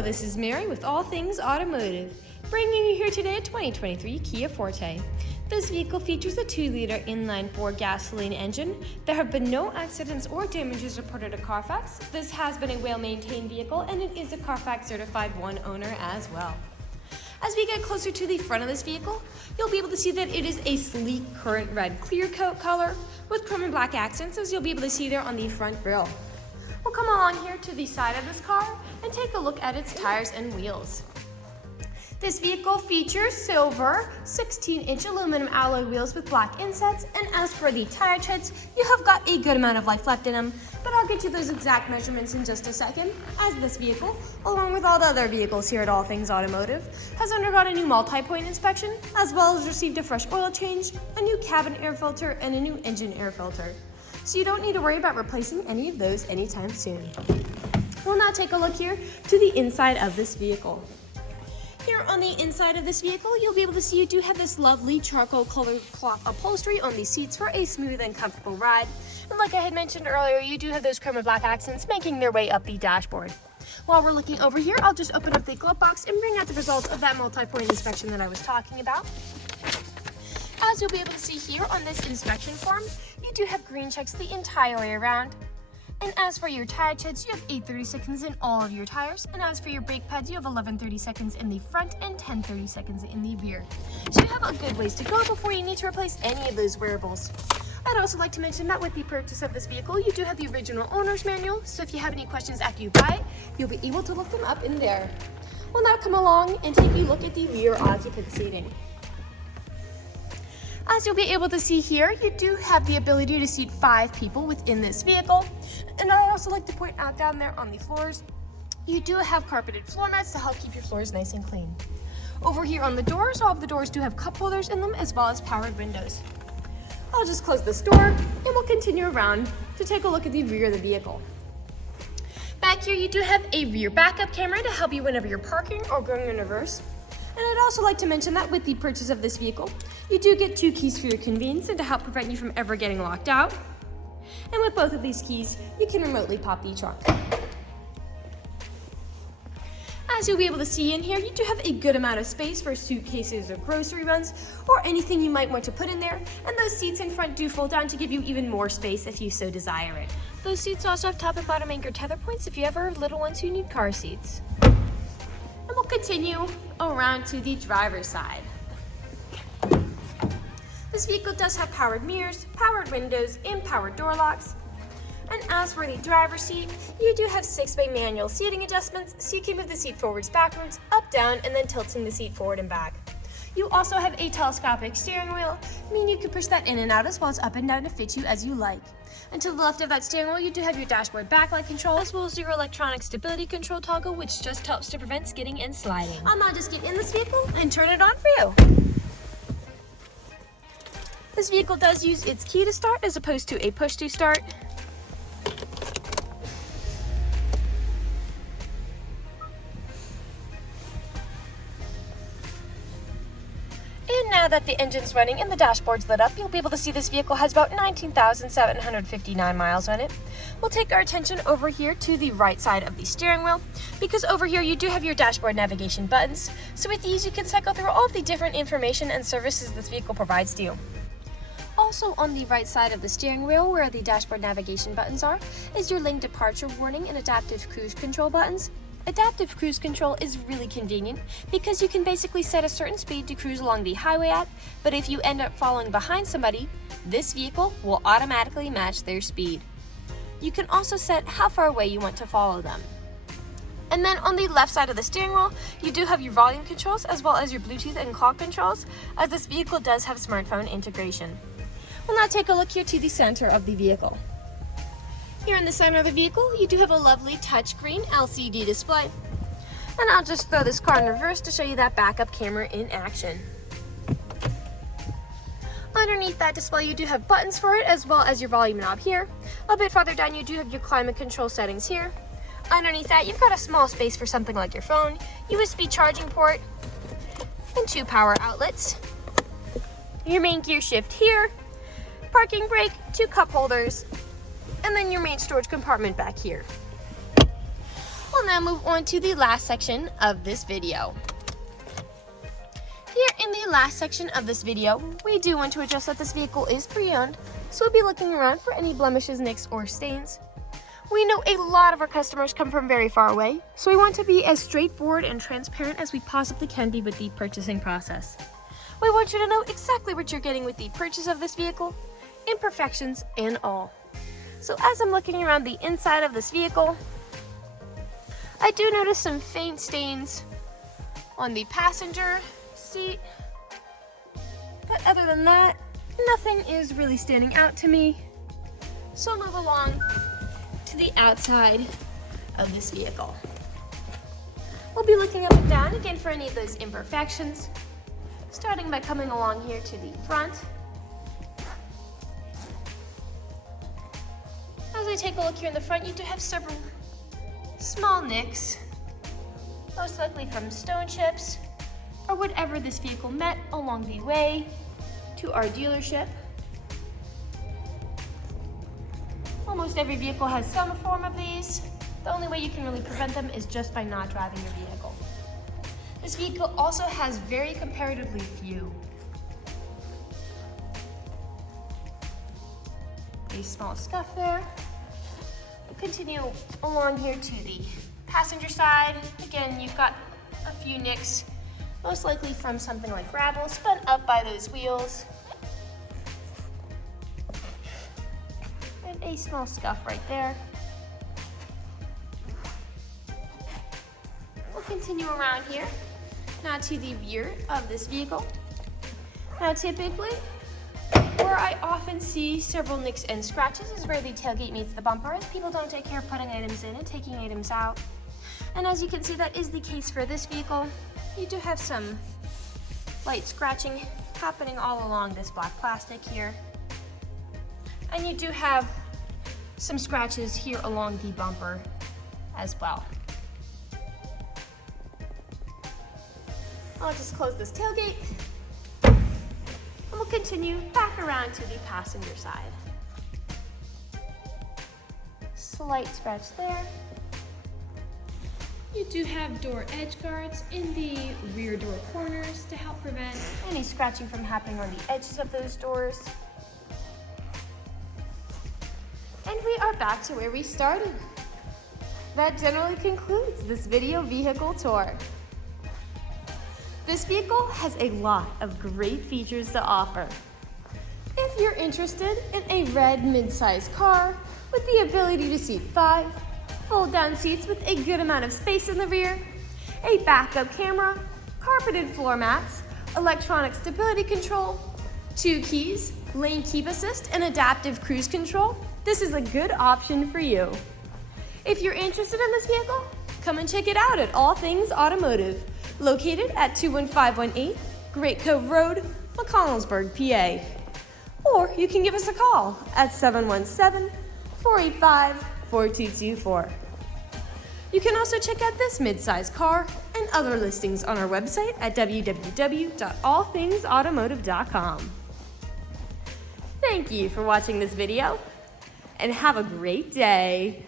Hello, this is Mary with All Things Automotive, bringing you here today a 2023 Kia Forte. This vehicle features a 2-liter inline-4 gasoline engine. There have been no accidents or damages reported at CARFAX. This has been a well-maintained vehicle, and it is a CARFAX certified one owner as well. As we get closer to the front of this vehicle, you'll be able to see that it is a sleek Currant Red clear coat color with chrome and black accents, as you'll be able to see there on the front grille. We'll come along here to the side of this car and take a look at its tires and wheels. This vehicle features silver 16-inch aluminum alloy wheels with black insets, and as for the tire treads, you have got a good amount of life left in them, but I'll get you those exact measurements in just a second, as this vehicle, along with all the other vehicles here at All Things Automotive, has undergone a new multi-point inspection, as well as received a fresh oil change, a new cabin air filter, and a new engine air filter. So you don't need to worry about replacing any of those anytime soon. We'll now take a look here to the inside of this vehicle. Here on the inside of this vehicle, you'll be able to see you do have this lovely charcoal colored cloth upholstery on the seats for a smooth and comfortable ride. And like I had mentioned earlier, you do have those chrome and black accents making their way up the dashboard. While we're looking over here, I'll just open up the glove box and bring out the results of that multi-point inspection that I was talking about. As you'll be able to see here on this inspection form, you do have green checks the entire way around. And as for your tire treads, you have 8 30-seconds in all of your tires. And as for your brake pads, you have 11 30-seconds in the front and 10 30-seconds in the rear. So you have a good ways to go before you need to replace any of those wearables. I'd also like to mention that with the purchase of this vehicle, you do have the original owner's manual. So if you have any questions after you buy it, you'll be able to look them up in there. We'll now come along and take a look at the rear occupant seating. As you'll be able to see here, you do have the ability to seat 5 people within this vehicle. And I'd also like to point out down there on the floors, you do have carpeted floor mats to help keep your floors nice and clean. Over here on the doors, all of the doors do have cup holders in them, as well as powered windows. I'll just close this door and we'll continue around to take a look at the rear of the vehicle. Back here, you do have a rear backup camera to help you whenever you're parking or going in reverse. And I'd also like to mention that with the purchase of this vehicle, you do get 2 keys for your convenience and to help prevent you from ever getting locked out. And with both of these keys, you can remotely pop the trunk. As you'll be able to see in here, you do have a good amount of space for suitcases or grocery runs or anything you might want to put in there. And those seats in front do fold down to give you even more space if you so desire it. Those seats also have top and bottom anchor tether points if you ever have little ones who need car seats. And we'll continue around to the driver's side. This vehicle does have powered mirrors, powered windows, and powered door locks. And as for the driver's seat, you do have 6-way manual seating adjustments, so you can move the seat forwards, backwards, up, down, and then tilting the seat forward and back. You also have a telescopic steering wheel, meaning you can push that in and out as well as up and down to fit you as you like. And to the left of that steering wheel, you do have your dashboard backlight control, as well as your electronic stability control toggle, which just helps to prevent skidding and sliding. I'll now just get in this vehicle and turn it on for you. This vehicle does use its key to start as opposed to a push to start. And now that the engine's running and the dashboard's lit up, you'll be able to see this vehicle has about 19,759 miles on it. We'll take our attention over here to the right side of the steering wheel, because over here you do have your dashboard navigation buttons. So with these, you can cycle through all of the different information and services this vehicle provides to you. Also on the right side of the steering wheel, where the dashboard navigation buttons are, is your lane departure warning and adaptive cruise control buttons. Adaptive cruise control is really convenient because you can basically set a certain speed to cruise along the highway at, but if you end up following behind somebody, this vehicle will automatically match their speed. You can also set how far away you want to follow them. And then on the left side of the steering wheel, you do have your volume controls as well as your Bluetooth and clock controls, as this vehicle does have smartphone integration. We'll now take a look here to the center of the vehicle. Here in the center of the vehicle, you do have a lovely touchscreen LCD display. And I'll just throw this car in reverse to show you that backup camera in action. Underneath that display, you do have buttons for it, as well as your volume knob here. A bit farther down, you do have your climate control settings here. Underneath that, you've got a small space for something like your phone, USB charging port, and 2 power outlets. Your main gear shift here, parking brake, 2 cup holders, and then your main storage compartment back here. We'll now move on to the last section of this video. Here in the last section of this video, we do want to address that this vehicle is pre-owned, so we'll be looking around for any blemishes, nicks, or stains. We know a lot of our customers come from very far away, so we want to be as straightforward and transparent as we possibly can be with the purchasing process. We want you to know exactly what you're getting with the purchase of this vehicle, imperfections and all. So as I'm looking around the inside of this vehicle, I do notice some faint stains on the passenger seat, but other than that, nothing is really standing out to me. So I'll move along to the outside of this vehicle. We'll be looking up and down again for any of those imperfections, starting by coming along here to the front. As I take a look here in the front, you do have several small nicks, most likely from stone chips or whatever this vehicle met along the way to our dealership. Almost every vehicle has some form of these. The only way you can really prevent them is just by not driving your vehicle. This vehicle also has very comparatively few. A small scuff there. We'll continue along here to the passenger side. Again, you've got a few nicks, most likely from something like gravel spun up by those wheels. And a small scuff right there. We'll continue around here, now to the rear of this vehicle. Now typically, where I often see several nicks and scratches is where the tailgate meets the bumper, as people don't take care of putting items in and taking items out. And as you can see, that is the case for this vehicle. You do have some light scratching happening all along this black plastic here. And you do have some scratches here along the bumper as well. I'll just close this tailgate and we'll continue back around to the passenger side. Slight scratch there. You do have door edge guards in the rear door corners to help prevent any scratching from happening on the edges of those doors. And we are back to where we started. That generally concludes this video vehicle tour. This vehicle has a lot of great features to offer. If you're interested in a red mid-size car with the ability to seat 5, fold-down seats with a good amount of space in the rear, a backup camera, carpeted floor mats, electronic stability control, 2 keys, lane keep assist, and adaptive cruise control, this is a good option for you. If you're interested in this vehicle, come and check it out at All Things Automotive, located at 21518 Great Cove Road, McConnellsburg, PA. Or you can give us a call at 717-485-4224. You can also check out this mid-size car and other listings on our website at www.allthingsautomotive.com. Thank you for watching this video, and have a great day.